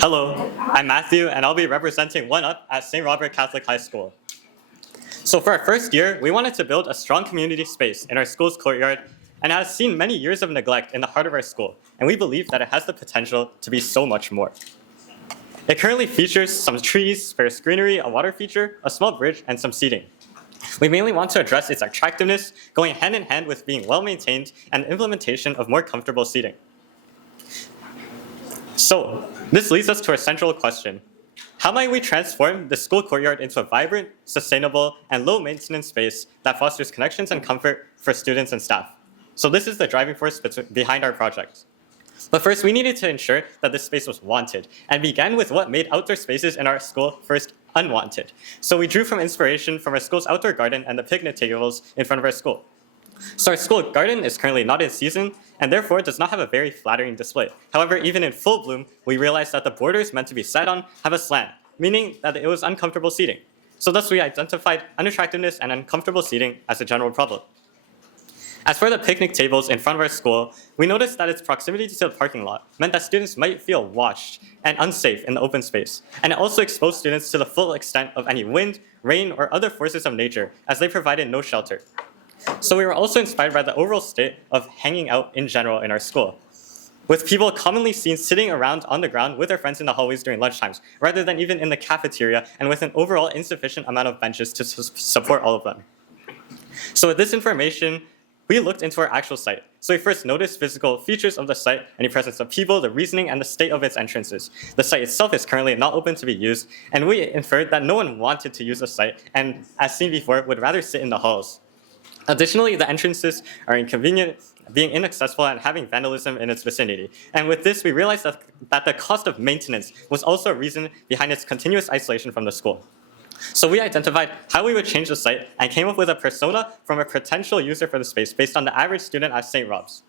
Hello, I'm Matthew, and I'll be representing One Up at St. Robert Catholic High School. So for our first year, we wanted to build a strong community space in our school's courtyard, and it has seen many years of neglect in the heart of our school, and we believe that it has the potential to be so much more. It currently features some trees, sparse greenery, a water feature, a small bridge, and some seating. We mainly want to address its attractiveness, going hand in hand with being well maintained and implementation of more comfortable seating. So, this leads us to our central question. How might we transform the school courtyard into a vibrant, sustainable, and low-maintenance space that fosters connections and comfort for students and staff? So this is the driving force behind our project. But first, we needed to ensure that this space was wanted, and began with what made outdoor spaces in our school first unwanted. So we drew from inspiration from our school's outdoor garden and the picnic tables in front of our school. So our school garden is currently not in season, and therefore does not have a very flattering display. However, even in full bloom, we realized that the borders meant to be set on have a slant, meaning that it was uncomfortable seating. So thus we identified unattractiveness and uncomfortable seating as a general problem. As for the picnic tables in front of our school, we noticed that its proximity to the parking lot meant that students might feel watched and unsafe in the open space, and it also exposed students to the full extent of any wind, rain, or other forces of nature, as they provided no shelter. So we were also inspired by the overall state of hanging out in general in our school, with people commonly seen sitting around on the ground with their friends in the hallways during lunchtimes, rather than even in the cafeteria, and with an overall insufficient amount of benches to support all of them. So with this information, we looked into our actual site. So we first noticed physical features of the site, any presence of people, the reasoning, and the state of its entrances. The site itself is currently not open to be used, and we inferred that no one wanted to use the site, and as seen before, would rather sit in the halls. Additionally, the entrances are inconvenient, being inaccessible and having vandalism in its vicinity. And with this, we realized that the cost of maintenance was also a reason behind its continuous isolation from the school. So we identified how we would change the site and came up with a persona from a potential user for the space based on the average student at St. Rob's.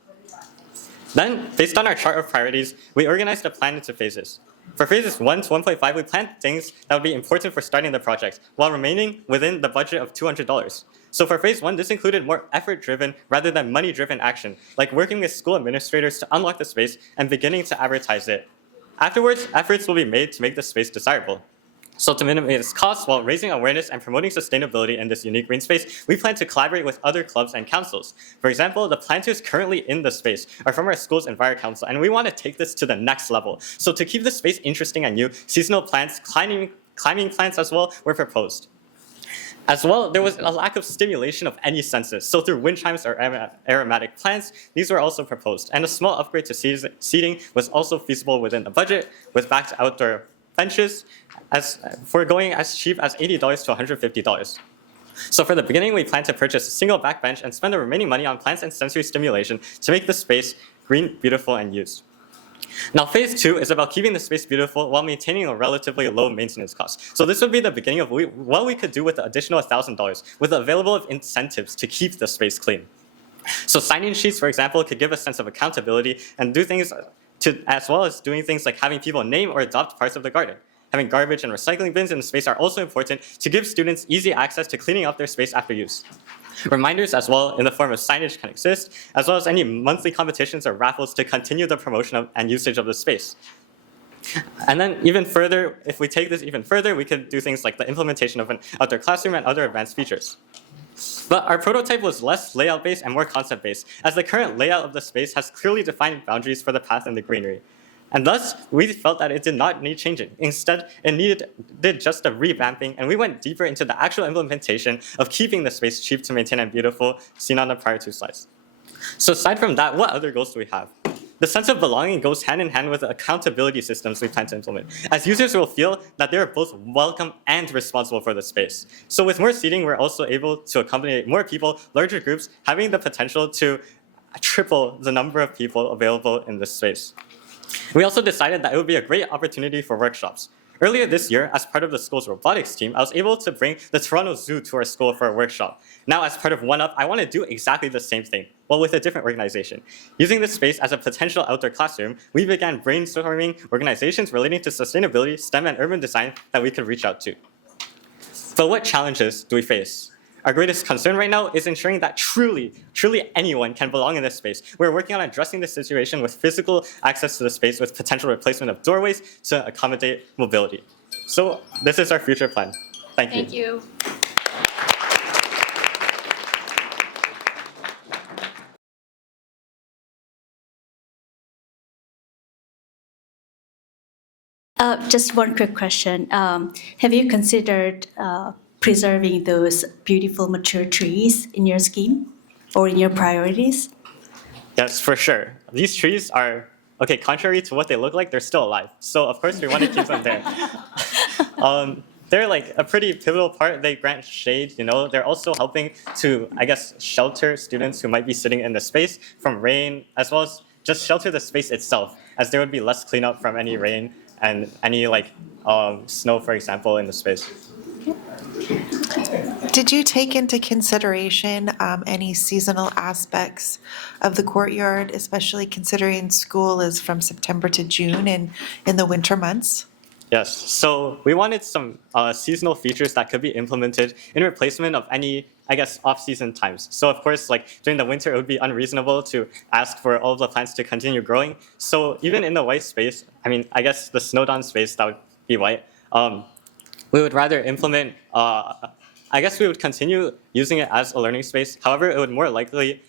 Then, based on our chart of priorities, we organized a plan into phases. For phases 1 to 1.5, we planned things that would be important for starting the project, while remaining within the budget of $200. So for phase 1, this included more effort-driven rather than money-driven action, like working with school administrators to unlock the space and beginning to advertise it. Afterwards, efforts will be made to make the space desirable. So to minimize costs while raising awareness and promoting sustainability in this unique green space, we plan to collaborate with other clubs and councils. For example, the planters currently in the space are from our school's Enviro Council, and we want to take this to the next level. So to keep the space interesting and new, seasonal plants, climbing plants as well, were proposed. As well, there was a lack of stimulation of any senses, so through wind chimes or aromatic plants, these were also proposed. And a small upgrade to seating was also feasible within the budget, with backed outdoor benches, for going as cheap as $80 to $150. So for the beginning, we plan to purchase a single back bench and spend the remaining money on plants and sensory stimulation to make the space green, beautiful, and used. Now, phase 2 is about keeping the space beautiful while maintaining a relatively low maintenance cost. So this would be the beginning of what we could do with the additional $1,000 with the available incentives to keep the space clean. So sign-in sheets, for example, could give a sense of accountability and do things as well as doing things like having people name or adopt parts of the garden. Having garbage and recycling bins in the space are also important to give students easy access to cleaning up their space after use. Reminders as well in the form of signage can exist, as well as any monthly competitions or raffles to continue the promotion and usage of the space. And then even further, if we take this even further, we could do things like the implementation of an outdoor classroom and other advanced features. But our prototype was less layout-based and more concept-based, as the current layout of the space has clearly defined boundaries for the path and the greenery. And thus, we felt that it did not need changing. Instead, it needed just a revamping, and we went deeper into the actual implementation of keeping the space cheap to maintain and beautiful, seen on the prior 2 slides. So aside from that, what other goals do we have? The sense of belonging goes hand in hand with the accountability systems we plan to implement, as users will feel that they are both welcome and responsible for the space. So with more seating, we're also able to accommodate more people, larger groups, having the potential to triple the number of people available in this space. We also decided that it would be a great opportunity for workshops. Earlier this year, as part of the school's robotics team, I was able to bring the Toronto Zoo to our school for a workshop. Now, as part of One Up, I want to do exactly the same thing, but with a different organization. Using this space as a potential outdoor classroom, we began brainstorming organizations relating to sustainability, STEM, and urban design that we could reach out to. But what challenges do we face? Our greatest concern right now is ensuring that truly anyone can belong in this space. We're working on addressing this situation with physical access to the space with potential replacement of doorways to accommodate mobility. So this is our future plan. Thank you. Thank you. Just one quick question. Have you considered preserving those beautiful mature trees in your scheme or in your priorities? Yes, for sure. These trees are, okay, contrary to what they look like, they're still alive. So of course we want to keep them there. They're like a pretty pivotal part. They grant shade, you know. They're also helping to, I guess, shelter students who might be sitting in the space from rain, as well as just shelter the space itself, as there would be less cleanup from any rain and any like snow, for example, in the space. Did you take into consideration any seasonal aspects of the courtyard, especially considering school is from September to June and in the winter months? Yes, so we wanted some seasonal features that could be implemented in replacement of any, I guess, off-season times. So of course, like during the winter, it would be unreasonable to ask for all of the plants to continue growing. So even in the white space, I mean, I guess the snowed-on space that would be white, we would rather implement, I guess we would continue using it as a learning space. However, it would more likely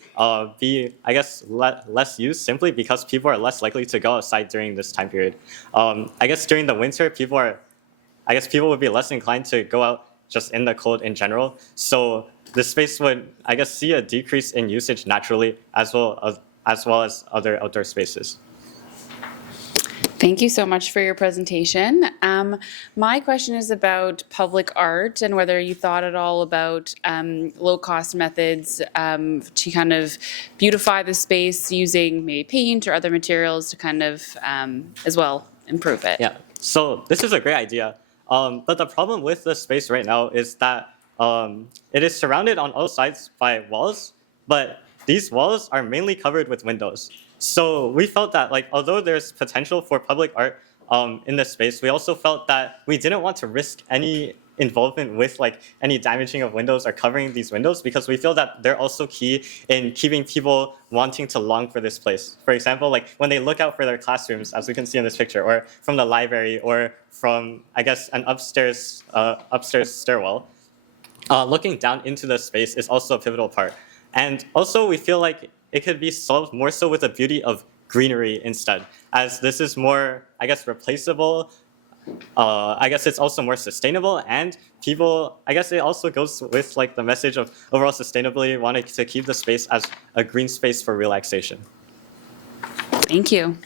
be, I guess, less used simply because people are less likely to go outside during this time period. I guess during the winter, people would be less inclined to go out just in the cold in general. So the space would, I guess, see a decrease in usage naturally as well as other outdoor spaces. Thank you so much for your presentation. My question is about public art and whether you thought at all about low-cost methods to kind of beautify the space using maybe paint or other materials to kind of as well improve it. Yeah, so this is a great idea. But the problem with the space right now is that it is surrounded on all sides by walls, but these walls are mainly covered with windows. So we felt that, like, although there's potential for public art in this space, we also felt that we didn't want to risk any involvement with like any damaging of windows or covering these windows, because we feel that they're also key in keeping people wanting to long for this place. For example, like when they look out for their classrooms, as we can see in this picture, or from the library, or from, I guess, an upstairs stairwell, looking down into the space is also a pivotal part. And also we feel like it could be solved more so with the beauty of greenery instead, as this is more, I guess, replaceable. I guess it's also more sustainable, and people, I guess it also goes with like the message of overall sustainability, wanting to keep the space as a green space for relaxation. Thank you.